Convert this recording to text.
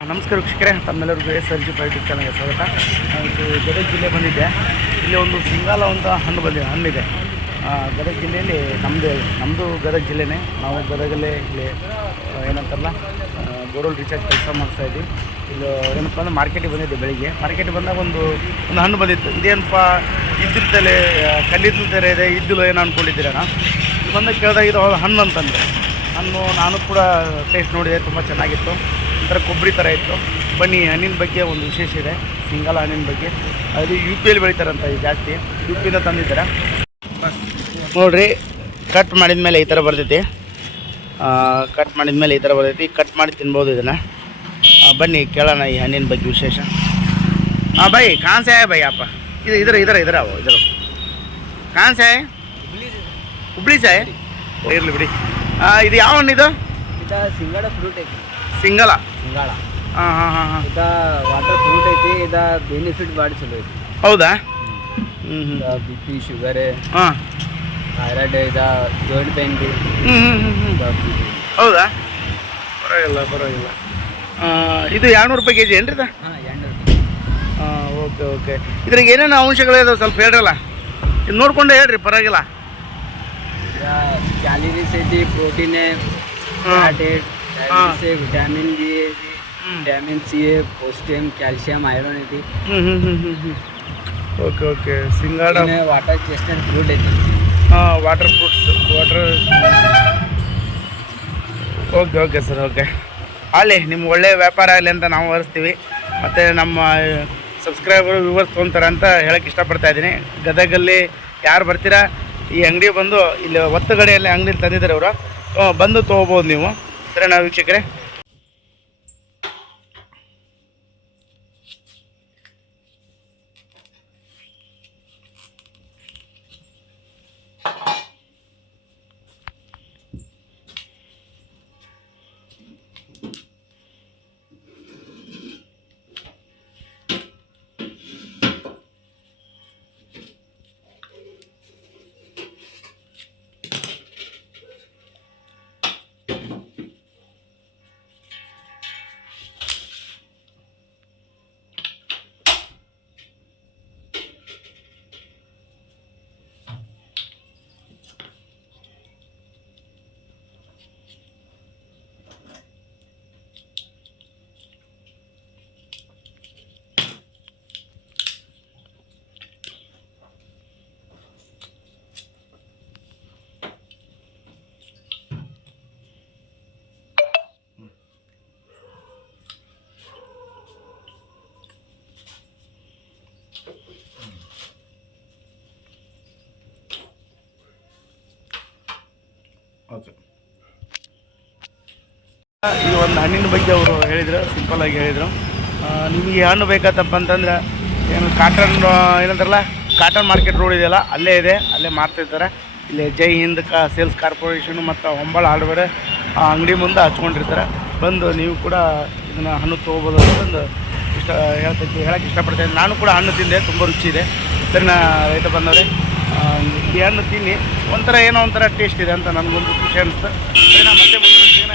ನಮಸ್ಕಾರ ವೀಕ್ಷಕರೇ, ತಮ್ಮೆಲ್ಲರಿಗೂ SRG ಯೂಟ್ಯೂಬ್ ಚಾನಲ್ಗೆ ಸ್ವಾಗತ. ಇದು ಗದಗ ಜಿಲ್ಲೆ ಬಂದಿದ್ದೆ. ಇಲ್ಲಿ ಒಂದು ಸಿಂಗಾಲ ಅಂತ ಹಣ್ಣಿದೆ. ಗದಗ ಜಿಲ್ಲೆಯಲ್ಲಿ ನಮ್ಮದು ಗದಗ ಜಿಲ್ಲೆನೇ. ನಾವು ಗದಗಲ್ಲೇ ಇಲ್ಲಿ ಏನಂತಾರಲ್ಲ ಬೋರ್ವೆಲ್ ರೀಚಾರ್ಜ್ ಕೆಲಸ ಮಾಡ್ತಾಯಿದ್ವಿ. ಇಲ್ಲಿ ಏನಪ್ಪ ಅಂದರೆ ಮಾರ್ಕೆಟಿಗೆ ಬಂದಿದ್ದೆ. ಬೆಳಿಗ್ಗೆ ಮಾರ್ಕೆಟಿಗೆ ಬಂದಾಗ ಒಂದು ಹಣ್ಣು ಬಂದಿತ್ತು. ಇದೇನಪ್ಪ ಇದ್ದಿರ್ತಲೆ ಕಲ್ಲಿದ್ದಲು ಥರ ಇದೆ, ಇದ್ದಿಲು ಏನೋ ಅಂದ್ಕೊಂಡಿದ್ದೀರಣ್ಣ. ಇದು ಬಂದಾಗ ಕೇಳಿದಾಗ ಇದು ಹಣ್ಣು ಅಂತಂದರೆ ಹಣ್ಣು ನಾನು ಕೂಡ ಟೇಸ್ಟ್ ನೋಡಿದೆ, ತುಂಬ ಚೆನ್ನಾಗಿತ್ತು. ಒಂಥರ ಕೊಬ್ಬರಿ ಥರ ಇತ್ತು. ಬನ್ನಿ, ಹಣ್ಣಿನ ಬಗ್ಗೆ ಒಂದು ವಿಶೇಷ ಇದೆ. ಸಿಂಗಾಲ ಹಣ್ಣಿನ ಬಗ್ಗೆ ಅದು UPಯಲ್ಲಿ ಬೆಳಿತಾರಂತ. ಇದು ಜಾಸ್ತಿ UPಯಿಂದ ತಂದಿದ್ದಾರೆ ನೋಡಿರಿ. ಕಟ್ ಮಾಡಿದ ಮೇಲೆ ಈ ಥರ ಬರ್ತೈತಿ. ಕಟ್ ಕಟ್ ಮಾಡಿ ತಿನ್ಬೋದು ಇದನ್ನು. ಬನ್ನಿ ಕೇಳೋಣ ಈ ಹಣ್ಣಿನ ಬಗ್ಗೆ ವಿಶೇಷ. ಬೈ ಕಾನ್ ಸೆ ಬೈ ಅಪ್ಪ, ಇದು ಇದರ ಕಾನ್ ಸೆ ಹುಬ್ಳಿ ಸಾಯ್ ಇರಲಿ ಬಿಡಿ. ಇದು ಯಾವ ಹಣ್ಣಿದು? ಸಿಂಗಾಳ ಫ್ರೂಟ್ ಐತಿ. ಸಿಂಗಾಳ ಹಾಂ. ಇದು ವಾಟರ್ ಫ್ರೂಟ್ ಐತಿ. ಇದು ಬೆನಿಫಿಟ್ ಭಾಳ ಚಲೋ ಐತಿ. ಹೌದಾ? BP ಶುಗರ್, ಹಾಂ, ಥೈರಾಯ್ಡ್, ಇದು ಜಾಯಿಂಟ್ ಪೇನ್ ರೀ. ಹೌದಾ? ಪರವಾಗಿಲ್ಲ. ಇದು 200 ರೂಪಾಯಿ ಕೆಜಿ ಏನ್ರಿ ಇದು? ಹಾಂ, 200. ಓಕೆ. ಇದ್ರಾಗ ಏನೇನು ಅಂಶಗಳಿದಾವೆ ಸ್ವಲ್ಪ ಹೇಳ್ರಲ್ಲ. ಇದು ನೋಡ್ಕೊಂಡೆ ಹೇಳ್ರಿ, ಪರವಾಗಿಲ್ಲ. ಕ್ಯಾಲರೀಸ್ ಐತಿ, protein, fat, vitamin B, vitamin C, potassium, calcium, iron ಐತಿ. ಓಕೆ. ಸಿಂಗಾಳ ವಾಟರ್ ಚೆಸ್ಟರ್ ಫ್ರೂಟ್ ಐತಿ. Water fruits. Okay sir. ಅಲ್ಲಿ ನಿಮ್ಮ ಒಳ್ಳೆಯ ವ್ಯಾಪಾರ ಆಗಲಿ ಅಂತ ನಾವು ಹರಿಸ್ತೀವಿ. ಮತ್ತು ನಮ್ಮ ಸಬ್ಸ್ಕ್ರೈಬರ್ ವ್ಯೂವರ್ಸ್ ತೊಗೊಂತಾರೆ ಅಂತ ಹೇಳಕ್ಕೆ ಇಷ್ಟಪಡ್ತಾ ಇದ್ದೀನಿ. ಗದಗಲ್ಲಿ ಯಾರು ಬರ್ತೀರಾ ಈ ಅಂಗಡಿ ಬಂದು ಇಲ್ಲಿ ಒತ್ತಗಡೆಯಲ್ಲಿ ಅಂಗಡಿ ತಂದಿದ್ದಾರೆ ಅವರು, ಬಂದು ತೊಗೋಬೋದು ನೀವು. ಸರಿ ನಾವು ವೀಕ್ಷಕರೇ. ಓಕೆ, ಈ ಒಂದು ಹಣ್ಣಿನ ಬಗ್ಗೆ ಅವರು ಹೇಳಿದರು, ಸಿಂಪಲ್ಲಾಗಿ ಹೇಳಿದರು. ನಿಮಗೆ ಹಣ್ಣು ಬೇಕಾತಪ್ಪ ಅಂತಂದ್ರೆ ಏನು ಏನಂತಾರಲ್ಲ ಕಾಟನ್ ಮಾರ್ಕೆಟ್ ರೋಡ್ ಇದೆಯಲ್ಲ, ಅಲ್ಲೇ ಇದೆ, ಅಲ್ಲೇ ಮಾರ್ತಿರ್ತಾರೆ. ಇಲ್ಲಿ ಜೈ ಹಿಂದ್ ಸೇಲ್ಸ್ ಕಾರ್ಪೊರೇಷನು ಮತ್ತು ಹೊಂಬಾಳ ಹಾರ್ಡ್ವೇರ್ ಅಂಗಡಿ ಮುಂದೆ ಹಚ್ಕೊಂಡಿರ್ತಾರೆ. ಬಂದು ನೀವು ಕೂಡ ಇದನ್ನು ಹಣ್ಣು ತೊಗೋಬೋದು ಅಂತಂದು ಹೇಳಕ್ಕೆ ಇಷ್ಟಪಡ್ತೇನೆ. ನಾನು ಕೂಡ ಹಣ್ಣು ತಿಂದೆ, ತುಂಬ ರುಚಿ ಇದೆ. ಸರಿ, ರೈತ ಬಂದವ್ರೆ, ಈ ಹಣ್ಣು ತಿನ್ನಿ, ಒಂಥರ ಏನೋ ಒಂಥರ ಟೇಸ್ಟ್ ಇದೆ ಅಂತ ನನಗೊಂದು ಖುಷಿ ಅನಿಸ್ತು. ಸರಿ, ನಾನು ಮತ್ತೆ ಮುಂದಿನ